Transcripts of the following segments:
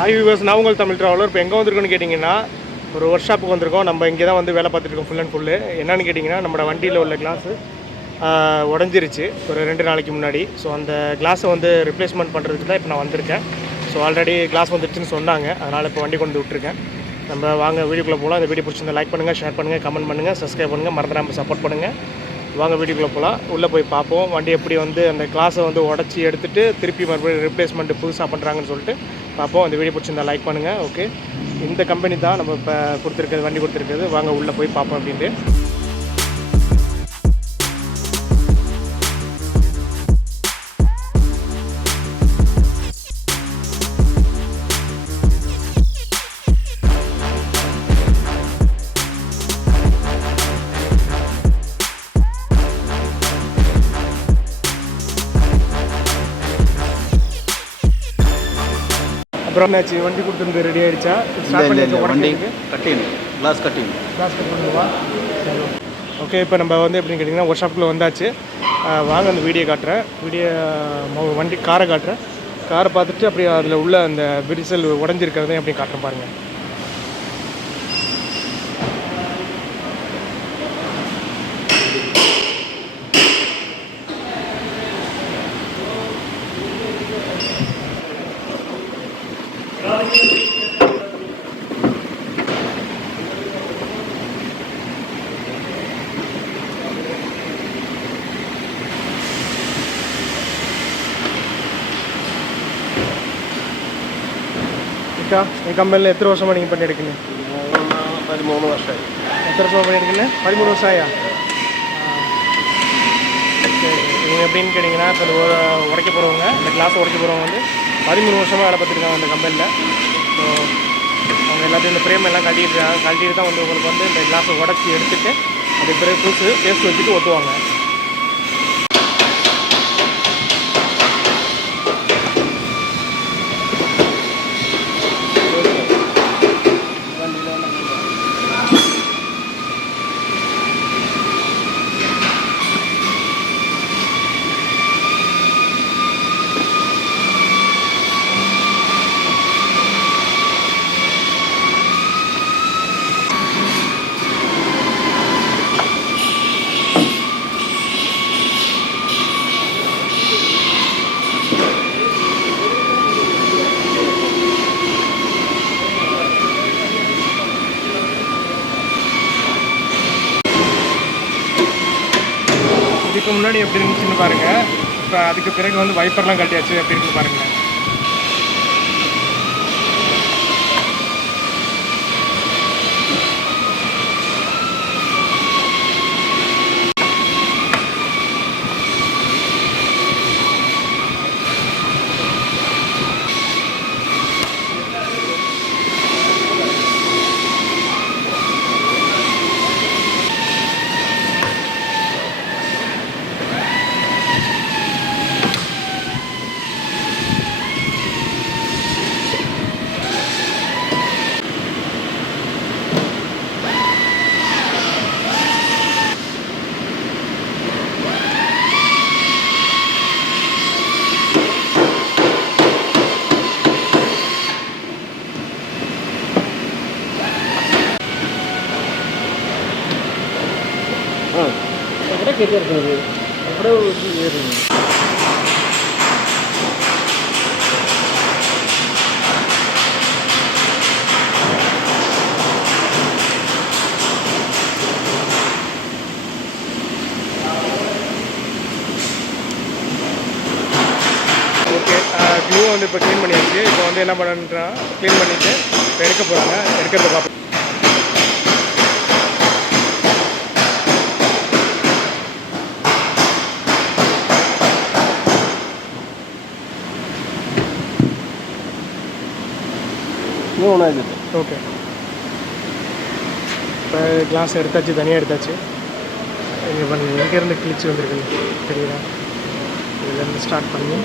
Hi viewers, நான் உங்கள் Tamil traveller. இப்போ எங்கே வந்திருக்கோன்னு கேட்டிங்கன்னா, ஒரு ஒர்க் ஷாப்புக்கு வந்திருக்கோம். நம்ம இங்கே தான் வந்து வேலை பார்த்துருக்கோம் ஃபுல் அண்ட் ஃபுல்லு. என்னென்னு கேட்டிங்கன்னா, நம்மளோட வண்டியில் உள்ள கிளாஸு உடஞ்சிருச்சு ஒரு 2 நாளைக்கு முன்னாடி. ஸோ அந்த கிளாஸை வந்து ரிப்ளேஸ்மெண்ட் பண்ணுறதுக்கு தான் இப்போ நான் வந்திருக்கேன். ஸோ ஆல்ரெடி கிளாஸ் வந்துருச்சுன்னு சொன்னாங்க, அதனால் இப்போ வண்டி கொண்டு விட்டுருக்கேன். நம்ம வாங்க வீடியோக்குள்ளே போகலாம். இந்த வீடியோ பிடிச்சிருந்தா லைக் பண்ணுங்கள், ஷேர் பண்ணுங்கள், கமெண்ட் பண்ணுங்கள், சப்ஸ்கிரைப் பண்ணுங்கள், மறந்துடாமல் சப்போர்ட் பண்ணுங்கள். வாங்க வீடியோக்குள்ளே போகலாம். உள்ளே போய் பார்ப்போம் வண்டி எப்படி வந்து அந்த கிளாஸை வந்து உடச்சி எடுத்துகிட்டு திருப்பி மறுபடியும் ரிப்ளேஸ்மெண்ட்டு புதுசாக பண்ணுறாங்கன்னு சொல்லிட்டு பார்ப்போம். அந்த வீடியோ பிடிச்சிருந்தா லைக் பண்ணுங்கள். ஓகே, இந்த கம்பெனி தான் நம்ம இப்போ கொடுத்துருக்குது, வண்டி கொடுத்துருக்குது. வாங்க உள்ளே போய் பார்ப்போம் அப்படின்ட்டு. அப்புறம் என்னாச்சு, வண்டி கொடுத்துருந்து ரெடி ஆகிடுச்சா? வண்டி கட்டிங் கிளாஸ் கட் பண்ணுவா. சரி, ஓகே. இப்போ நம்ம வந்து எப்படின்னு கேட்டிங்கன்னா, ஒர்க் ஷாப்பில் வந்தாச்சு. வாங்க அந்த வீடியோ காட்டுறேன். வண்டி காரை காட்டுறேன். காரை பார்த்துட்டு அப்படியே அதில் உள்ள அந்த விரிசல் உடஞ்சிருக்கிறதையும் அப்படி காட்டுறேன் பாருங்கள். என் கம்பெனியில் எத்தனை வருஷமாக நீங்கள் பண்ணியிருக்கீங்க? 13 வருஷம். எத்தனை வருஷமாக பண்ணியிருக்கீங்க? 13 வருஷம் ஆயா? சரி, நீங்கள் எப்படின்னு கேட்டிங்கன்னா, இப்போ உடைக்க போகிறவங்க, இந்த கிளாஸை உடைக்க போகிறவங்க வந்து 13 வருஷமாக வேலை பார்த்துருக்காங்க இந்த கம்பெனியில். ஸோ அவங்க எல்லாத்தையும் இந்த ஃப்ரேம் எல்லாம் கழட்டிட்டு தான் வந்து உங்களுக்கு வந்து இந்த கிளாஸை உடச்சி எடுத்துகிட்டு அதுக்கு பிறகு புதுசு பேஸ்ட் வச்சுட்டு ஒத்துவாங்க. இதுக்கு முன்னாடி எப்படி இருந்துச்சுன்னு பாருங்கள். இப்போ அதுக்கு பிறகு வந்து வைப்பர்லாம் கட்டியாச்சு. எப்படி இருக்குன்னு பாருங்கள். கேட்டே இருக்கிறது அப்படியே ஏறுங்க. ஓகே, க்ளூ வந்து இப்போ க்ளீன் பண்ணியாச்சு. இப்போ வந்து என்ன பண்ணுறா, க்ளீன் பண்ணிவிட்டு இப்போ எடுக்க போகிறாங்க. எடுக்கிறத பார்ப்போம். ஓகே, இப்போ கிளாஸ் எடுத்தாச்சு, தனியாக எடுத்தாச்சு. இங்கே பண்ணி எங்கேருந்து கிழிச்சு வந்துருக்கு தெரியுதா? இதுலேருந்து ஸ்டார்ட் பண்ணி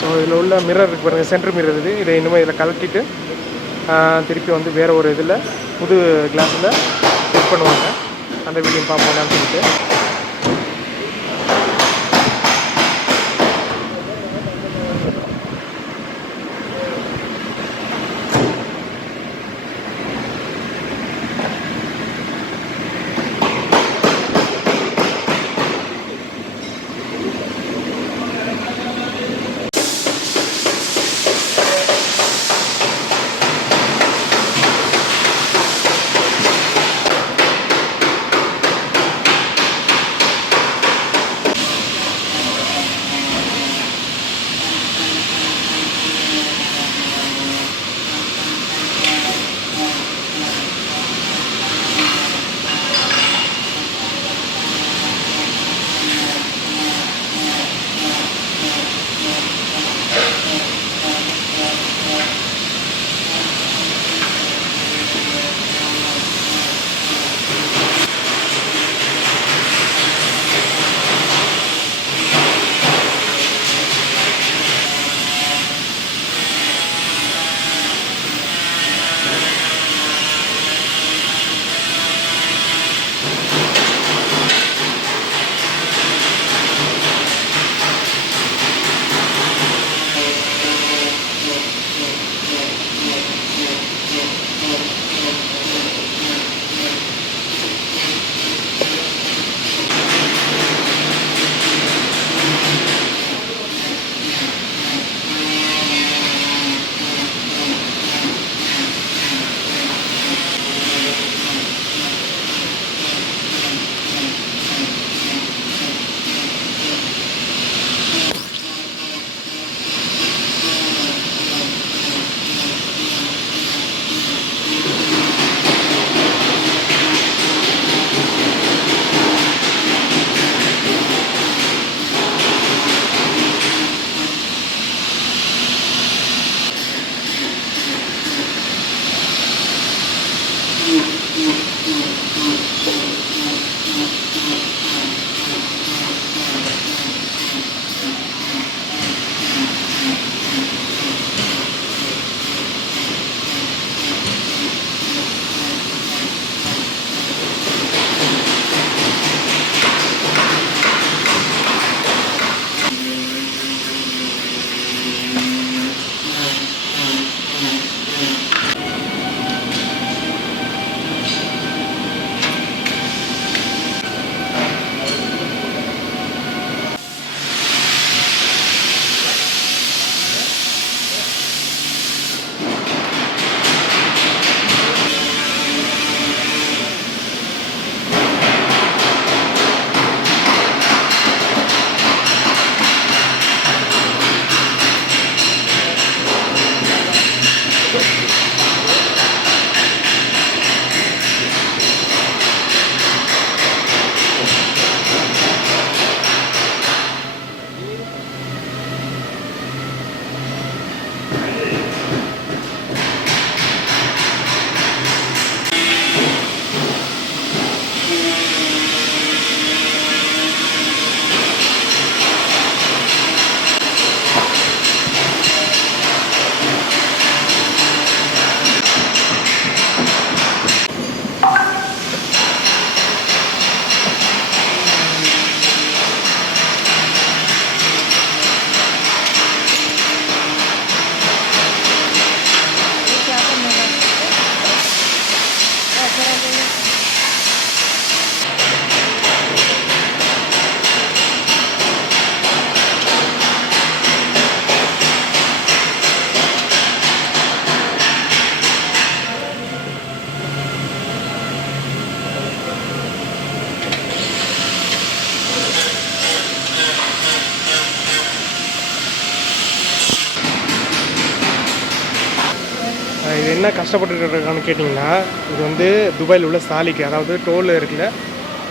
ஸோ இதில் உள்ள மிரர் இருக்குது பாருங்கள், சென்டர் மிரர் இது. இதை இன்னுமே இதில் கலட்டிட்டு திருப்பி வந்து வேறு ஒரு இதில் புது கிளாஸில் செட் பண்ணுவாங்க. அந்த வீடியோ பார்ப்போம் சொல்லிட்டு இது என்ன கஷ்டப்பட்டுருக்கான்னு கேட்டிங்கன்னா, இது வந்து துபாயில் உள்ள சாலிக்கு, அதாவது டோல் இருக்குல்ல,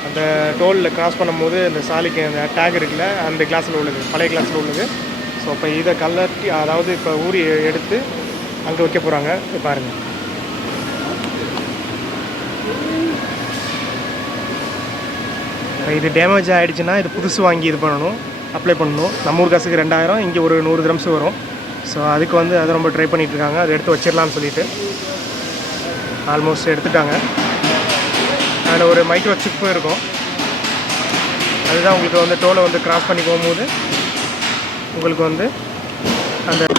அந்த டோலில் கிராஸ் பண்ணும்போது அந்த சாலிக்கு அந்த டேக் இருக்குல்ல, அந்த கிளாஸில் உள்ளது, பழைய கிளாஸில் உள்ளது. ஸோ இப்போ இதை கலட்டி, அதாவது இப்போ ஊறி எடுத்து அங்கே வைக்க போகிறாங்க. பாருங்கள், இது டேமேஜ் ஆகிடுச்சுன்னா இது புதுசு வாங்கி இது பண்ணணும், அப்ளை பண்ணணும். நம்ம ஊர் காசுக்கு 2000, இங்கே ஒரு 100 கிராம்ஸ் வரும். ஸோ அதுக்கு வந்து அதை ரொம்ப ட்ரை பண்ணிகிட்ருக்காங்க. அதை எடுத்து வச்சிடலாம்னு சொல்லிட்டு ஆல்மோஸ்ட் எடுத்துட்டாங்க. அதில் ஒரு மைக்ரோ சிப்பு இருக்கும், அதுதான் உங்களுக்கு வந்து டோலை வந்து கிராஸ் பண்ணி போகும்போது உங்களுக்கு வந்து அந்த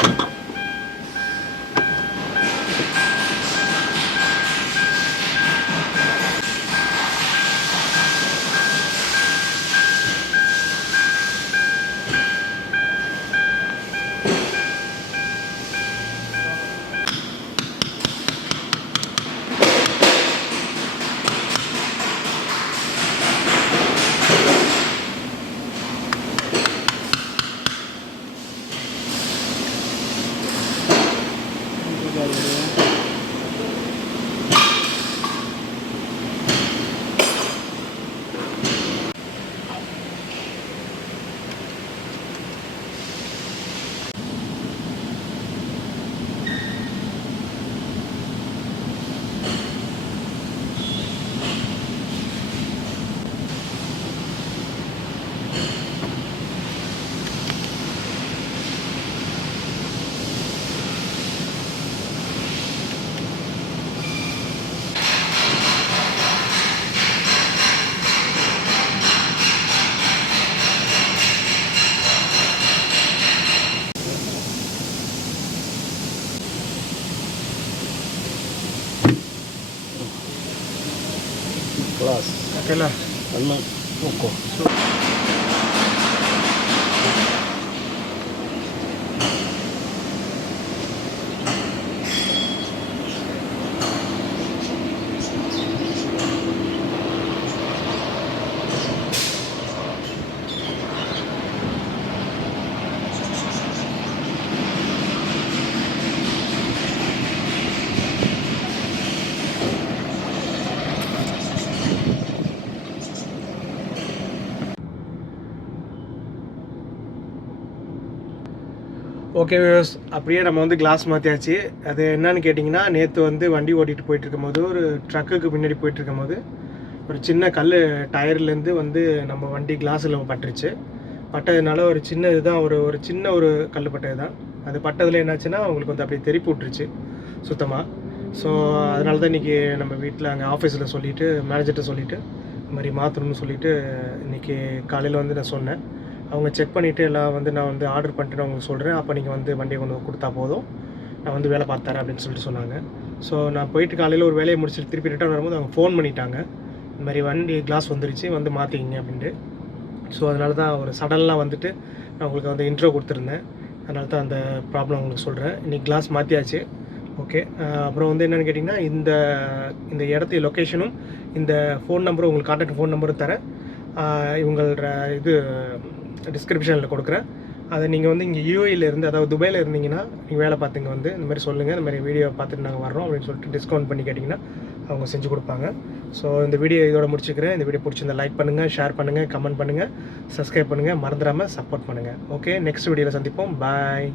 Quoz. ஓகேல Ano? Poco. Okay viewers, அப்படியே நம்ம வந்து கிளாஸ் மாற்றியாச்சு. அது என்னன்னு கேட்டிங்கன்னா, நேற்று வந்து வண்டி ஓட்டிகிட்டு போயிட்டுருக்கும் போது, ஒரு ட்ரக்குக்கு பின்னாடி போயிட்டுருக்கும் போது ஒரு சின்ன கல் டயர்லேருந்து வந்து நம்ம வண்டி கிளாஸில் பட்டுருச்சு. பட்டதுனால ஒரு சின்ன இதுதான், ஒரு சின்ன ஒரு கல் பட்டது தான். அது பட்டதில் என்னாச்சுன்னா உங்களுக்கு வந்து அப்படியே தெறிப்பு விட்டுருச்சு சுத்தமாக. ஸோ அதனால தான் இன்றைக்கி நம்ம வீட்டில் அங்கே ஆஃபீஸில் சொல்லிவிட்டு, மேனேஜர்கிட்ட சொல்லிவிட்டு இந்த மாதிரி மாற்றணும்னு சொல்லிவிட்டு இன்றைக்கி காலையில் வந்து நான் சொன்னேன். அவங்க செக் பண்ணிவிட்டு எல்லாம் வந்து நான் வந்து ஆர்டர் பண்ணிட்டு நான் உங்களுக்கு சொல்கிறேன், அப்போ நீங்கள் வந்து வண்டியை கொண்டு கொடுத்தா போதும், நான் வந்து வேலை பார்த்துறேன் அப்படின்னு சொல்லிட்டு சொன்னாங்க. ஸோ நான் போயிட்டு காலையில் ஒரு வேலையை முடிச்சுட்டு திருப்பி ரிட்டர்ன் வரும்போது அவங்க ஃபோன் பண்ணிட்டாங்க, இந்த மாதிரி வண்டி கிளாஸ் வந்துருச்சு, வந்து மாற்றிக்கிங்க அப்படின்ட்டு. ஸோ அதனால தான் ஒரு சடனாக வந்துட்டு நான் உங்களுக்கு வந்து இன்ட்ரோ கொடுத்துருந்தேன். அதனால தான் அந்த ப்ராப்ளம் உங்களுக்கு சொல்கிறேன். இன்றைக்கி கிளாஸ் மாற்றியாச்சு. ஓகே, அப்புறம் வந்து என்னென்னு கேட்டிங்கன்னா, இந்த இடத்து லொக்கேஷனும் இந்த ஃபோன் நம்பரும், உங்களுக்கு கான்டாக்ட் ஃபோன் நம்பரும் தரேன். இவங்களோட இது டிஸ்கிரிப்ஷனில் கொடுக்குறேன். அதை நீங்கள் வந்து இங்கே யூஏஇலேருந்து, அதாவது துபாயில் இருந்தீங்கன்னா நீங்கள் வேலை பார்த்துங்க வந்து இந்த மாதிரி சொல்லுங்கள், இந்த மாதிரி வீடியோ பார்த்துட்டு நாங்கள் வர்றோம் அப்படின்னு சொல்லிட்டு டிஸ்கவுண்ட் பண்ணி கேட்டிங்கன்னா அவங்க செஞ்சு கொடுப்பாங்க. ஸோ இந்த வீடியோ இதோட முடிச்சுக்கிறேன். இந்த வீடியோ பிடிச்சிருந்தா லைக் பண்ணுங்கள், ஷேர் பண்ணுங்கள், கமெண்ட் பண்ணுங்கள், சப்ஸ்கிரைப் பண்ணுங்கள், மறந்துடாமல் சப்போர்ட் பண்ணுங்கள். ஓகே, நெக்ஸ்ட் வீடியோவில் சந்திப்போம். பாய்.